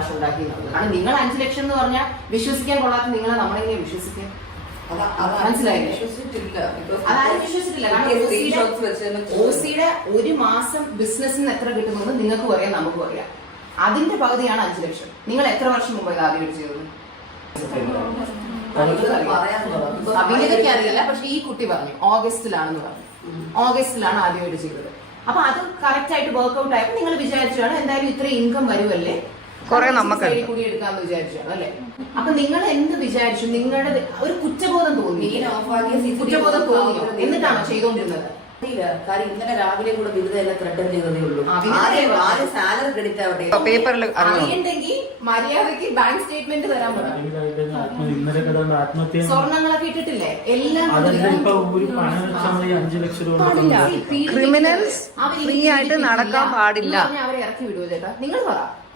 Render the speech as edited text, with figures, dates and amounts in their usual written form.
കാശ് ഉണ്ടാക്കി എന്നുള്ളത്. കാരണം നിങ്ങൾ 5 ലക്ഷം എന്ന് പറഞ്ഞാൽ വിശ്വസിക്കാൻ കൊള്ളാത്ത നിങ്ങളെ നമ്മളെങ്ങനെ വിശ്വസിക്കും? മനസ്സിലായില്ലേ? അതാരും വിശ്വസിച്ചിട്ടില്ല. ഓസിയുടെ ഒരു മാസം ബിസിനസ്സിന് എത്ര കിട്ടുമെന്ന് നിങ്ങൾക്കും അറിയാം, നമുക്കും അറിയാം. അതിന്റെ പകുതിയാണ് 5 ലക്ഷം. നിങ്ങൾ എത്ര വർഷം മുമ്പ് ഇത് ആദ്യമായിട്ട് ചെയ്തത്? അഭിനേതയ്ക്ക് അറിയില്ല, പക്ഷെ ഈ കുട്ടി പറഞ്ഞു ഓഗസ്റ്റിലാണെന്ന് പറഞ്ഞു. ഓഗസ്റ്റിലാണ് ആദ്യമായിട്ട് ചെയ്തത്. അപ്പൊ അത് കറക്റ്റ് ആയിട്ട് വർക്ക്ഔട്ട് ആയപ്പോൾ നിങ്ങൾ വിചാരിച്ചാണ് എന്തായാലും ഇത്ര ഇൻകം വരുമല്ലേ, കൂടി എടുക്കാന്ന് വിചാരിച്ചാണ് അല്ലെ? അപ്പൊ നിങ്ങൾ എന്ത് വിചാരിച്ചു? നിങ്ങളുടെ ഒരു കുറ്റബോധം തോന്നി, കുറ്റബോധം തോന്നിയോ? എന്നിട്ടാണോ ചെയ്തോണ്ടിരുന്നത്? ഇന്നലെ രാവിലെ കൂടെ ബിരുദെല്ലാം ത്രെഡ് ചെയ്തതേ ഉള്ളൂ. സാലറി ക്രെഡിറ്റ് ആവട്ടെ, പേപ്പറിൽ അറിയണ്ടെങ്കിൽ മര്യാദക്ക് ബാങ്ക് സ്റ്റേറ്റ്മെന്റ് തരാൻ പറയാം. സ്വർണ്ണങ്ങളൊക്കെ ഇട്ടിട്ടില്ലേ? എല്ലാം ക്രിമിനൽസ് ഫ്രീ ആയിട്ട് നടക്കാൻ പാടില്ല. അവരെ ഇറക്കി വിടുവോ ചേട്ടാ? നിങ്ങൾ പറ.